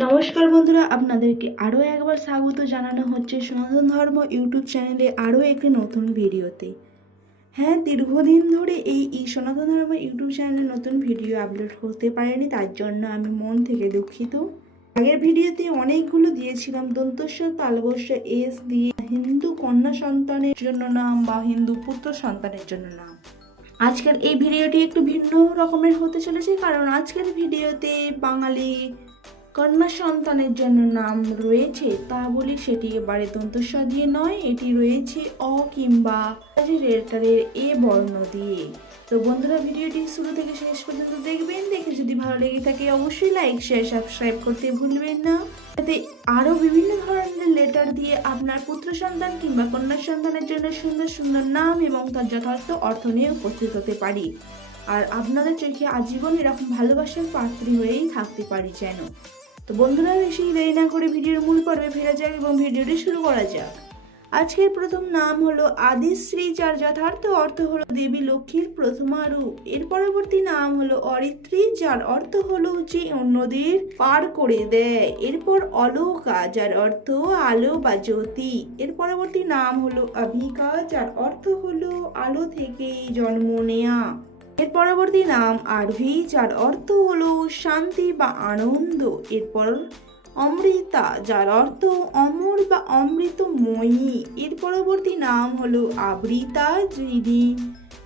নমস্কার বন্ধুরা, আপনাদেরকে আরও একবার স্বাগত জানানো হচ্ছে সনাতন ধর্ম ইউটিউব চ্যানেলে আরও একটি নতুন ভিডিওতে। হ্যাঁ দীর্ঘদিন ধরে এই এই সনাতন ধর্ম ইউটিউব চ্যানেলে নতুন ভিডিও আপলোড করতে পারেনি, তার জন্য আমি মন থেকে দুঃখিত। আগের ভিডিওতে অনেকগুলো দিয়েছিলাম দন্তস্ব তালবস্য, এস দিয়ে, হিন্দু কন্যা সন্তানের জন্য নাম বা হিন্দু পুত্র সন্তানের জন্য নাম। আজকের এই ভিডিওটি একটু ভিন্ন রকমের হতে চলেছে, কারণ আজকের ভিডিওতে বাঙালি কন্যা সন্তানের জন্য নাম রয়েছে, তা বলি সেটি এবারে দন্তস্ব দিয়ে নয়, এটি রয়েছে অ কিংবা রেটারের এ বর্ণ দিয়ে। তো বন্ধুরা, ভিডিওটি শুরু থেকে শেষ পর্যন্ত দেখবেন, দেখে যদি ভালো লেগে থাকে অবশ্যই লাইক শেয়ার সাবস্ক্রাইব করতে ভুলবেন না। যাতে আরও বিভিন্ন ধরনের লেটার দিয়ে আপনার পুত্র সন্তান কিংবা কন্যা সন্তানের জন্য সুন্দর সুন্দর নাম এবং তার যথার্থ অর্থ নিয়ে উপস্থিত হতে পারি। আর আপনাদের চোখে আজীবন এরকম ভালোবাসার পাত্রী হয়েই থাকতে পারি যেন। তো বন্ধুরা বেশি দেরি না করে ভিডিওর মূল পর্বে ফেরা যাক এবং ভিডিওটি শুরু করা যাক। আজকের প্রথম নাম হলো আদিশ্রী, যার যথার্থ অর্থ হলো দেবী লক্ষ্মীর প্রথমা রূপ। এর পরবর্তী নাম হলো অরিত্রী, যার অর্থ হলো যে অন্যদের পার করে দেয়। এরপর অলোকা, যার অর্থ আলো বা জ্যোতি। এর পরবর্তী নাম হলো অভিকা যার অর্থ হলো আলো থেকে জন্ম নেয়া। এর পরবর্তী নাম আরভি যার অর্থ হলো শান্তি বা আনন্দ। এরপর অমৃতা, যার অর্থ অমর বা অমৃতময়ী। এর পরবর্তী নাম হলো আবৃতা, যিনি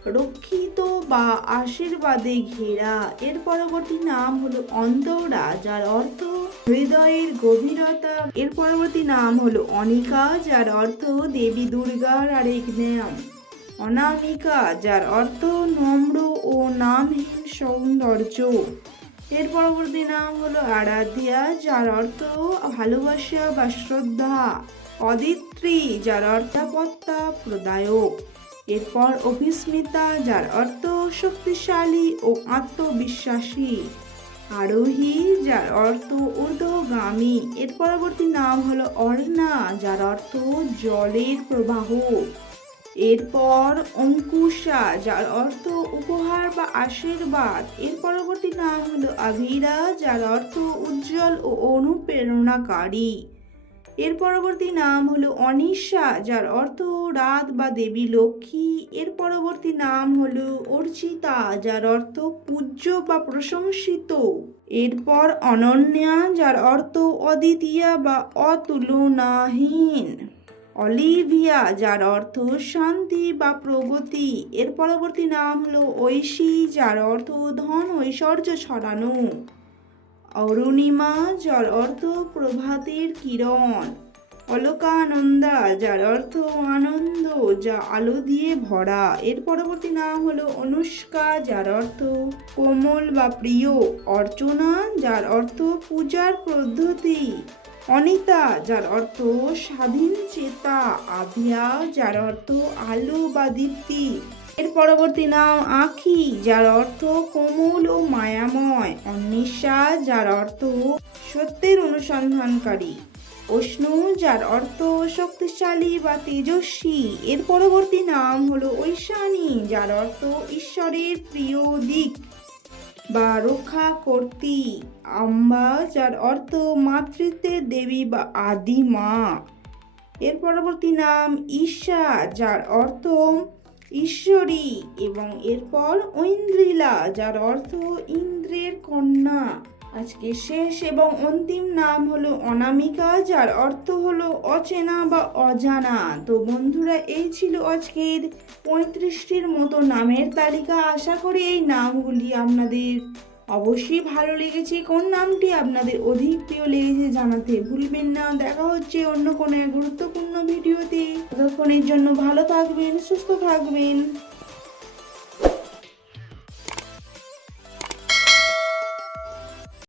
রক্ষিত বা আশীর্বাদে ঘেরা। এর পরবর্তী নাম হলো অন্তরা, যার অর্থ হৃদয়ের গভীরতা। এর পরবর্তী নাম হলো অনিকা, যার অর্থ দেবী দুর্গার আরেক নাম। অনামিকা, যার অর্থ নম্র ও নামহীন সৌন্দর্য। এর পরবর্তী নাম হলো আরাধ্যা, যার অর্থ ভালোবাসা বা শ্রদ্ধা। অদিত্রী, যার অর্থাপত্তা প্রদায়ক। এরপর অভিস্মিতা, যার অর্থ শক্তিশালী ও আত্মবিশ্বাসী। আরোহী, যার অর্থ ঊর্ধ্বগামী। এর পরবর্তী নাম হলো অর্ণা, যার অর্থ জলের প্রবাহ। এরপর অঙ্কুশা, যার অর্থ উপহার বা আশীর্বাদ। এর পরবর্তী নাম হলো আভিরা, যার অর্থ উজ্জ্বল ও অনুপ্রেরণাকারী। এর পরবর্তী নাম হলো অনিশা, যার অর্থ রাত বা দেবী লক্ষ্মী। এর পরবর্তী নাম হলো অর্চিতা, যার অর্থ পূজ্য বা প্রশংসিত। এরপর অনন্যা, যার অর্থ অদ্বিতীয়া বা অতুলনাহীন। অলিভিয়া, যার অর্থ শান্তি বা প্রগতি। এর পরবর্তী নাম হলো ঐশী, যার অর্থ ধন, ঐশ্বর্য ছড়ানো। অরুণিমা, যার অর্থ প্রভাতের কিরণ। অলকানন্দা, যার অর্থ আনন্দ, যা আলো দিয়ে ভরা। এর পরবর্তী নাম হলো অনুষ্কা, যার অর্থ কোমল বা প্রিয়। অর্চনা, যার অর্থ পূজার পদ্ধতি। অনিতা, যার অর্থ স্বাধীন চেতা আভিয়া যার অর্থ আলো বা দীপ্তি। এর পরবর্তী নাম আখি, যার অর্থ কোমল ও মায়াময়। অন্বেষা, যার অর্থ সত্যের অনুসন্ধানকারী। অষ্ণু যার অর্থ শক্তিশালী বা তেজস্বী। এর পরবর্তী নাম হলো ঐশানী, যার অর্থ ঈশ্বরের প্রিয় দিক। বা রক্ষা কর্তী আম্বা যার অর্থ মাতৃত্বের দেবী বা আদি মা। এর পরবর্তী নাম ঈশা, যার অর্থ ঈশ্বরী এবং এরপর ঐন্দ্রিলা, যার অর্থ ইন্দ্রের কন্যা। আজকে শেষ এবং অন্তিম নাম হলো অনামিকা, যার অর্থ হলো অচেনা বা অজানা। তো বন্ধুরা, এই ছিল আজকের পঁয়ত্রিশটির মতো নামের তালিকা। আশা করি এই নামগুলি আপনাদের অবশ্যই ভালো লেগেছে। কোন নামটি আপনাদের অধিক প্রিয় লেগেছে জানাতে ভুলবেন না। দেখা হচ্ছে অন্য কোনো এক গুরুত্বপূর্ণ ভিডিওতে। ততক্ষণের জন্য ভালো থাকবেন, সুস্থ থাকবেন।